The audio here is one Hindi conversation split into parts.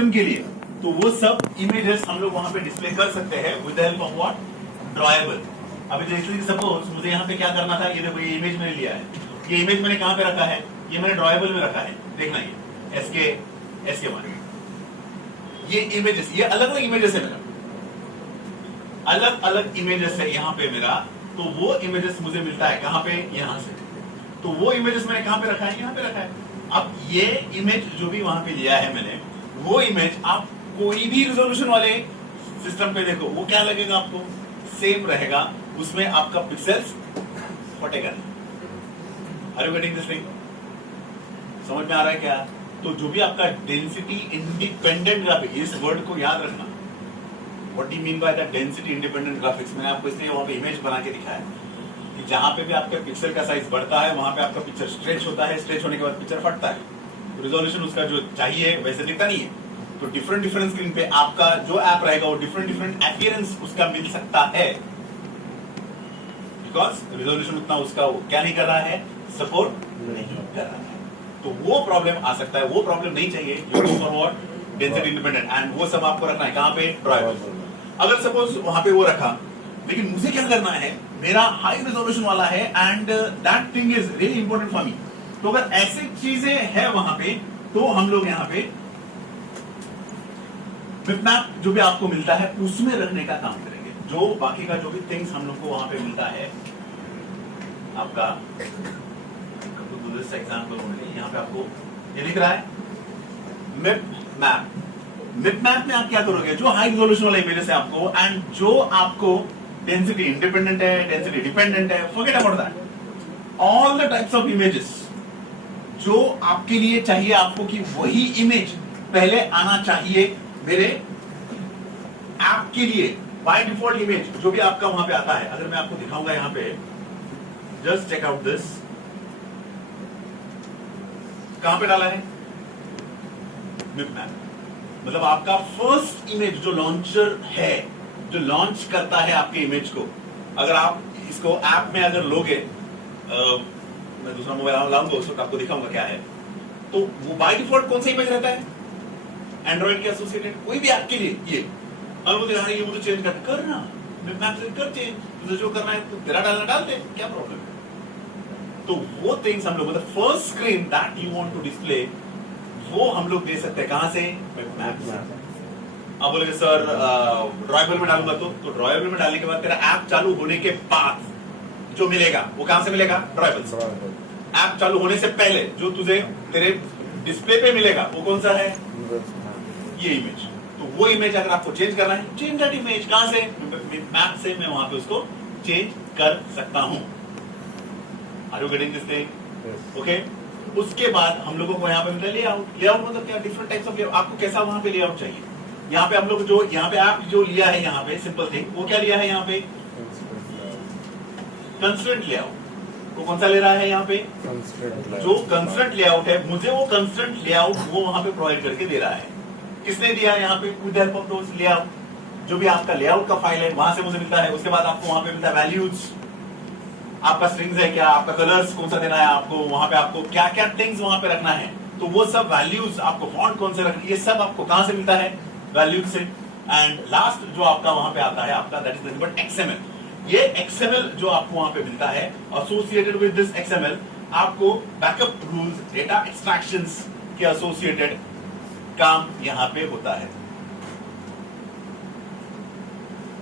सिस्टम के लिए, तो वो सब इमेजेस हम लोग वहां पे डिस्प्ले कर सकते हैं with the help of what, drawable. अभी जैसे सपोज मुझे यहाँ पे क्या करना था, ये देखो ये इमेज मैंने लिया है, ये इमेज मैंने कहाँ पे रखा है, ये मैंने ड्रॉएबल में रखा है, देखना ये एसके वन, ये इमेजेस, ये अलग अलग इमेजेस है मेरा, अलग अलग इमेजेस है यहाँ पे मेरा, तो वो इमेजेस मुझे मिलता है कहाँ पे, यहाँ से, तो वो इमेजेस मैंने कहाँ पे रखा है, यहाँ पे रखा है। अब ये इमेज जो भी वहां पे लिया है मैंने, वो इमेज आप कोई भी रिजोल्यूशन वाले सिस्टम पे देखो, वो क्या लगेगा आपको, सेम रहेगा, उसमें आपका पिक्सेल्स फटेगा नहीं। Are you getting this thing? समझ में आ रहा है क्या? तो जो भी आपका डेंसिटी इंडिपेंडेंट ग्राफिक, इस वर्ड को याद रखना, what do you mean by that density independent graphics, मैंने आपको इसलिए वहां पे इमेज बना के दिखाया कि जहां पे भी आपके पिक्सल का साइज बढ़ता है वहां पे आपका पिक्चर स्ट्रेच होता है, स्ट्रेच होने के बाद पिक्चर फटता है, तो रिजोल्यूशन उसका जो चाहिए वैसे दिखता नहीं है। तो डिफरेंट डिफरेंट स्क्रीन पे आपका जो ऐप रहेगा वो डिफरेंट डिफरेंट अपीयरेंस उसका मिल सकता है, बिकॉज रिजोल्यूशन उतना उसका क्या नहीं कर रहा है, सपोर्ट नहीं कर रहा है। तो वो प्रॉब्लम आ सकता है, वो प्रॉब्लम नहीं चाहिए, you go for what, density independent, and वो सब आपको रखना है कहां पे, ड्रॉएबल। अगर सपोज वहां पे वो रखा, लेकिन मुझे क्या करना है, मेरा हाई रेजोल्यूशन वाला है and that thing is really important for me, तो अगर ऐसी चीजें है वहां पे, तो हम लोग यहाँ पे बिटमैप जो भी आपको मिलता है उसमें रखने का काम करेंगे। जो बाकी का जो भी थिंग्स हम लोग को वहां पे मिलता है आपका, एग्जाम्पल यहाँ पे आपको ये दिख रहा है मिप मैप में आप क्या करोगे, जो हाई रिजोल्यूशन वाला इमेजेस है आपको, एंड जो आपको डेंसिटी इंडिपेंडेंट है, डेंसिटी डिपेंडेंट है, forget about that, all the types of images जो आपके लिए चाहिए आपको कि वही इमेज पहले आना चाहिए मेरे ऐप के लिए, बाय डिफॉल्ट इमेज जो भी आपका वहां पे आता है। अगर मैं आपको दिखाऊंगा यहाँ पे, जस्ट चेक आउट दिस, कहां पे डाला है, बिटमैप, मतलब आपका फर्स्ट इमेज जो लॉन्चर है, जो लॉन्च करता है आपके इमेज को। अगर आप इसको ऐप में अगर लोगे, मैं दूसरा मोबाइल लाऊंगा उस वक्त आपको दिखाऊंगा क्या है, तो वो बाय डिफॉल्ट कौन सा इमेज रहता है, एंड्रॉइड के एसोसिएटेड कोई भी ऐप के लिए। ये ये मुझे चेंज करना, बिटमैप से कर चेंज, तुझे जो करना है तो तेरा डालना डाल दे, क्या प्रॉब्लम है। तो वो थिंग्स हम लोग, मतलब first screen that you want to display, वो हम लोग दे सकते हैं कहां से, बिटमैप से। आप बोलेंगे सर ड्रॉएबल में डालूंगा, तो ड्रॉएबल में डालने के बाद तेरा ऐप चालू होने के बाद जो मिलेगा वो कहां से मिलेगा, ड्रॉएबल से। ऐप चालू होने से पहले जो तुझे तेरे डिस्प्ले पे मिलेगा वो कौन सा है, ये इमेज। तो वो इमेज अगर आपको चेंज करना है, चेंज दैट इमेज, कहां से, मैप से मैं वहां पे उसको चेंज कर सकता हूं। Are you getting this thing? Okay. उसके बाद हम लोगों को यहाँ पे मिलता है लेआउट। लेआउट मतलब क्या, डिफरेंट टाइप्स ऑफ लेआउट, आपको कैसा वहां पे लेआउट चाहिए। यहाँ पे हम लोग जो यहाँ पे ऐप जो लिया है, यहाँ पे सिंपल थिंग, वो क्या लिया है, यहाँ पे कंस्ट्रेंट लेआउट। वो कौन सा ले रहा है यहाँ पे, जो कंस्ट्रेंट लेआउट है, मुझे वो कंस्ट्रेंट लेआउट वो वहां पे प्रोवाइड करके दे रहा है। किसने दिया है यहाँ पे, with the help of those layout. जो भी आपका लेआउट का फाइल है वहां से मुझे मिलता है। उसके बाद आपको वहां पे मिलता है वैल्यूज, आपका स्ट्रिंग्स है क्या, आपका कलर्स कौन सा देना है आपको, वहां पे आपको क्या क्या थिंग्स वहां पे रखना है, तो वो सब वैल्यूज, आपको फॉन्ट कौन से रखना, ये सब आपको कहां से मिलता है, वैल्यूज से। एंड लास्ट जो आपका वहां पे आता है आपका, that is nothing but XML। ये XML जो आपको वहां पे मिलता है, एसोसिएटेड विद दिस XML आपको बैकअप रूल्स, डेटा एक्सट्रैक्शंस के एसोसिएटेड काम यहां पे होता है।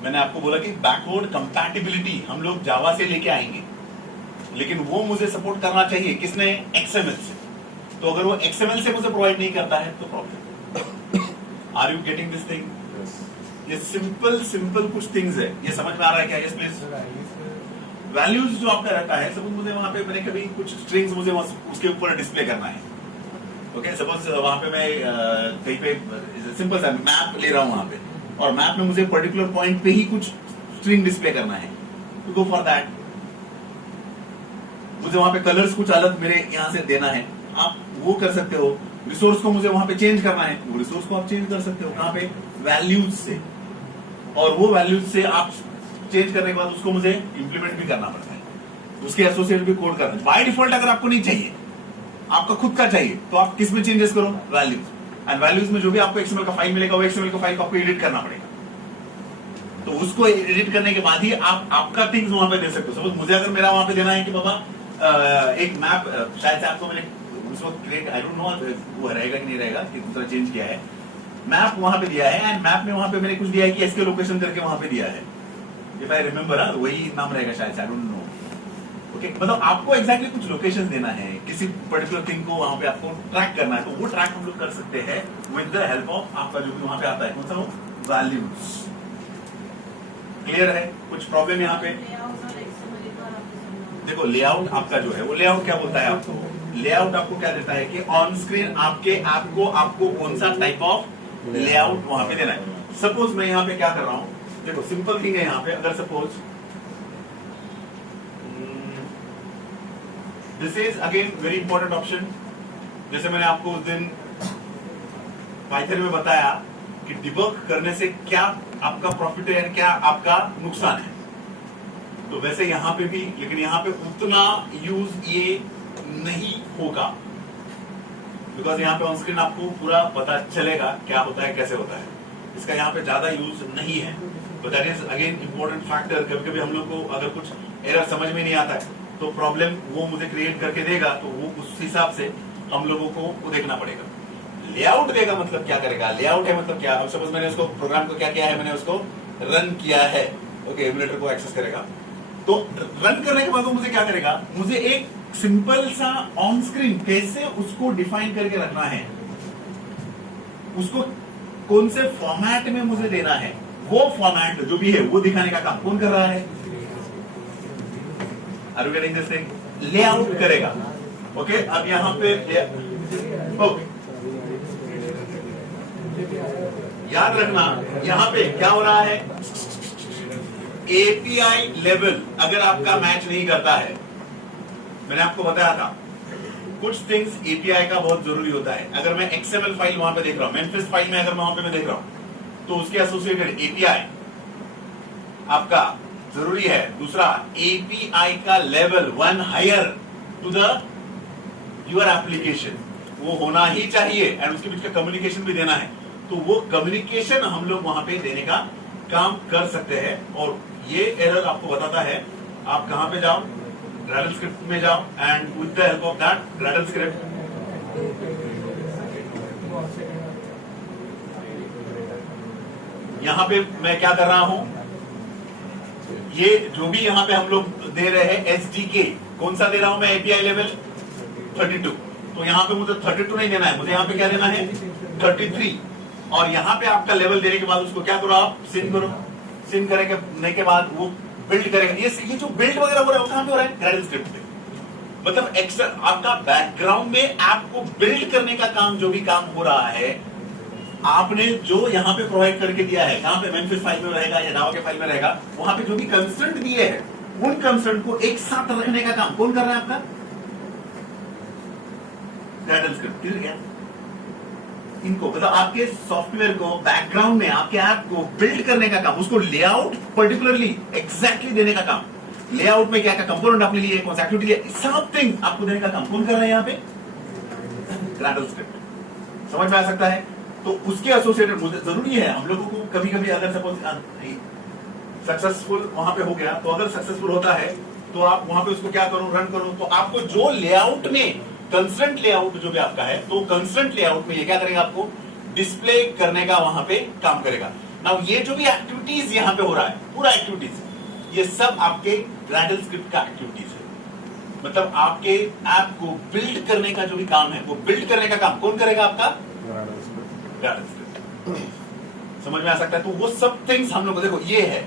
मैंने आपको बोला कि बैकवर्ड कंपैटिबिलिटी हम लोग जावा से लेके आएंगे, लेकिन वो मुझे सपोर्ट करना चाहिए किसने, XML से। तो अगर वो XML से मुझे प्रोवाइड नहीं करता है तो problem. Are you getting this thing? ये सिंपल कुछ थिंग्स है, ये समझ में आ रहा है क्या? इसमें वैल्यूज जो आपका रहता है, सपोज मुझे वहां पे मैंने कभी कुछ स्ट्रिंग्स मुझे उसके ऊपर डिस्प्ले करना है, ओके। सपोज वहां पे मैं कहीं पे सिंपल सा मैप ले रहा हूं वहां पे, और मैप में मुझे पर्टिकुलर पॉइंट पे ही कुछ स्ट्रिंग डिस्प्ले करना है, तो गो फॉर दैट। मुझे वहां पे कलर्स कुछ अलग मेरे यहाँ से देना है, आप वो कर सकते हो। रिसोर्स को मुझे वहां पे चेंज करना है, वो रिसोर्स को आप चेंज कर सकते हो कहां पे, वैल्यूज से। और वो वैल्यूज से आप चेंज करने के बाद उसको मुझे इंप्लीमेंट भी करना पड़ता है, उसके एसोसिएट भी कोड करना है। बाय डिफॉल्ट अगर आपको नहीं चाहिए, आपका खुद का चाहिए, तो आप किस में चेंजेस करो, वैल्यूज। एंड वैल्यूज में जो भी आपको एक्सएमएल का फाइल मिलेगा वो एक्सएमएल का फाइल को आपको एडिट करना पड़ेगा। तो उसको एडिट करने के बाद ही आप आपका थिंग्स वहां पे दे सकते हो। सपोज मुझे अगर मेरा वहां पे देना है कि बाबा एक मैप, शायद से आपको मैंने उस वक्त क्रिएट, आई डोंट नो वो रहेगा कि नहीं रहेगा कि दूसरा चेंज किया है, मैप वहां पे दिया है एंड मैप में वहां पे मैंने कुछ दिया है कि एसके लोकेशन करके वहां पे दिया है, इफ आई रिमेंबर, वही नाम रहेगा शायद से, आई डोंट नो। ओके, मतलब आपको एग्जैक्टली कुछ लोकेशन देना है, किसी पर्टिकुलर थिंग को वहां पे आपको ट्रैक करना है, तो वो ट्रैक हम लोग कर सकते हैं विद द हेल्प ऑफ आपका जो भी वहां पे आता है, कौन सा वो वैल्यूज। क्लियर है? कुछ प्रॉब्लम यहाँ पे? देखो लेआउट आपका जो है वो लेआउट क्या बोलता है आपको, लेआउट आपको क्या देता है कि ऑन स्क्रीन आपके आपको कौन सा टाइप ऑफ लेआउट वहां पे देना है। सपोज मैं यहाँ पे क्या कर रहा हूं, देखो सिंपल थिंग है यहाँ पे, अगर suppose this is again very important option, जैसे मैंने आपको उस दिन पाइथन में बताया कि डिबग करने से क्या आपका प्रॉफिट है, क्या आपका नुकसान है, तो वैसे यहां पे भी, लेकिन यहां पे उतना यूज ये नहीं होगा, बिकॉज यहाँ पे ऑन स्क्रीन आपको पूरा पता चलेगा क्या होता है, कैसे होता है, इसका यहाँ पे ज्यादा यूज नहीं है। But that is again important factor. कभी कभी हम लोग को अगर कुछ एरर समझ में नहीं आता है तो प्रॉब्लम वो मुझे क्रिएट करके देगा, तो वो उस हिसाब से हम लोगों को देखना पड़ेगा। लेआउट देगा मतलब क्या करेगा, लेआउट है मतलब क्या, अब सपोज मैंने उसको प्रोग्राम को क्या किया है, मैंने उसको रन किया है, ओके, एमुलेटर को एक्सेस करेगा, तो रन करने के बाद वो मुझे क्या करेगा, मुझे एक सिंपल सा ऑन स्क्रीन कैसे उसको डिफाइन करके रखना है, उसको कौन से फॉर्मेट में मुझे देना है, वो फॉर्मेट जो भी है वो दिखाने का काम कौन कर रहा है, are you getting this thing? Layout करेगा। ओके, अब यहां पे ओके, याद रखना यहां पे क्या हो रहा है, एपीआई लेवल अगर आपका मैच नहीं करता है, मैंने आपको बताया था कुछ थिंग्स एपीआई का बहुत जरूरी होता है। अगर मैं एक्सएमएल फाइल वहां पे देख रहा हूं, मेम्फिस फाइल में अगर मैं वहां पे मैं देख रहा हूं, तो उसके एसोसिएटेड एपीआई आपका जरूरी है। दूसरा, एपीआई का level 1 higher to the your application, वो होना ही चाहिए, एंड उसके बीच का कम्युनिकेशन भी देना है, तो वो कम्युनिकेशन हम लोग वहां पे देने का काम कर सकते हैं। और ये एरर आपको बताता है, आप कहां पे जाओ, ग्रेडल स्क्रिप्ट में जाओ, and with the help of that Gradle script यहां पे मैं क्या कर रहा हूं, ये जो भी यहां पे हम लोग दे रहे हैं एसडीके, कौन सा दे रहा हूं मैं, एपीआई लेवल 32, तो यहां पे मुझे 32 नहीं देना है, मुझे यहां पे क्या देना है 33, और यहां पे आपका लेवल देने के बाद उसको क्या करो, आप सिंक करो, सिंक करने के बाद वो बिल्ड करेगा। ये जो बिल्ड वगैरह हो रहा है वो कहां पे हो रहा है, ग्रेडल स्क्रिप्ट पे, मतलब एक्स्ट्रा आपका बैकग्राउंड में ऐप को बिल्ड करने का काम, जो भी काम हो रहा है आपने जो यहाँ पे प्रोवाइड करके दिया है, कहां पे मेम्फिस फाइल में रहेगा या जावा के फाइल में रहेगा, वहां पे जो भी कंस्ट्रेंट दिए हैं उन कंस्ट्रेंट को एक साथ रखने का काम कौन कर रहा है, आपका ग्रेडल स्क्रिप्ट। क्लियर है? इनको मतलब आपके सॉफ्टवेयर को, बैकग्राउंड में आपके ऐप को बिल्ड करने का काम, उसको लेआउट पर्टिकुलरली एग्जैक्टली देने का काम, लेआउट में क्या क्या कंपोनेंट आपने लिए, कौन सा एक्टिविटी है, सब थिंग आपको देने का काम कौन कर रहा है यहाँ पे, ग्रेडल स्क्रिप्ट। समझ में आ सकता है? तो उसके एसोसिएटेड मुझे जरूरी है, हम लोगों को कभी कभी अगर सपोज सक्सेसफुल वहां पे हो गया, तो अगर सक्सेसफुल होता है तो आप वहां पे उसको क्या करो, रन करो, तो आपको जो लेआउट में कंस्ट्रेंट लेआउट जो भी आपका है, तो कंस्ट्रेंट लेआउट में ये क्या करेगा, आपको डिस्प्ले करने का वहां पे काम करेगा। नाउ ये जो भी एक्टिविटीज यहाँ पे हो रहा है, पूरा एक्टिविटीज, ये सब आपके ग्रेडल स्क्रिप्ट का एक्टिविटीज है, मतलब आपके ऐप को बिल्ड करने का जो भी काम है, वो बिल्ड करने का काम कौन करेगा, आपका ग्रेडल स्क्रिप्ट। समझ में आ सकता है? तो वो सब थिंग्स हम लोग, देखो ये है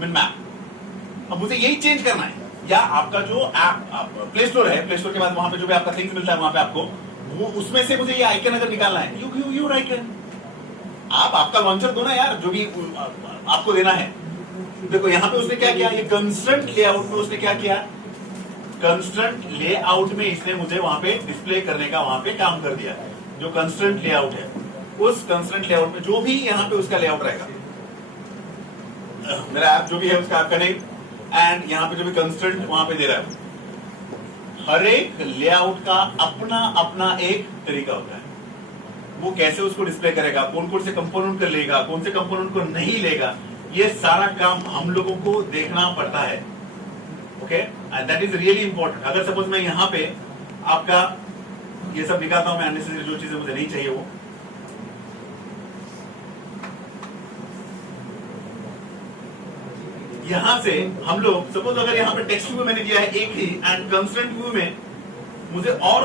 मिन मैप, अब मुझे यही चेंज करना है, या आपका जो ऐप प्ले स्टोर है, प्ले स्टोर के बाद वहां पे जो भी आपका थिंग्स मिलता है वहां पे आपको वो उसमें से मुझे ये आइकन अगर निकालना है, यू आइकन, आप आपका लॉन्चर दो ना यार, जो भी आपको देना है। देखो यहाँ पे उसने क्या किया, ये कंस्ट्रेंट लेआउट में उसने क्या किया, कंस्ट्रेंट लेआउट में इसने मुझे वहां पे डिस्प्ले करने का वहां पे काम कर दिया। जो कंस्ट्रेंट लेआउट है, उस कंस्ट्रेंट लेआउट में जो भी यहाँ पे उसका लेआउट रहेगा, मेरा ऐप जो भी है उसका आपका नेम, एंड यहाँ पे जो भी कंस्ट्रेंट वहां पे दे रहा है, हर एक लेआउट का अपना अपना एक तरीका होता है। वो कैसे उसको डिस्प्ले करेगा, कौन कौन से कंपोनेंट को लेगा, कौन से कंपोनेंट को नहीं लेगा, ये सारा काम हम लोगों को देखना पड़ता है। Okay, and that is really important. अगर सपोज मैं यहाँ पे आपका ये सब दिखाता हूं, मैं अननेसेसरी जो चीजें मुझे नहीं चाहिए वो, यहां से हम लोग सपोज अगर यहाँ पे टेक्स्ट व्यू मैंने दिया है एक ही, एंड कंस्ट्रेंट व्यू में मुझे और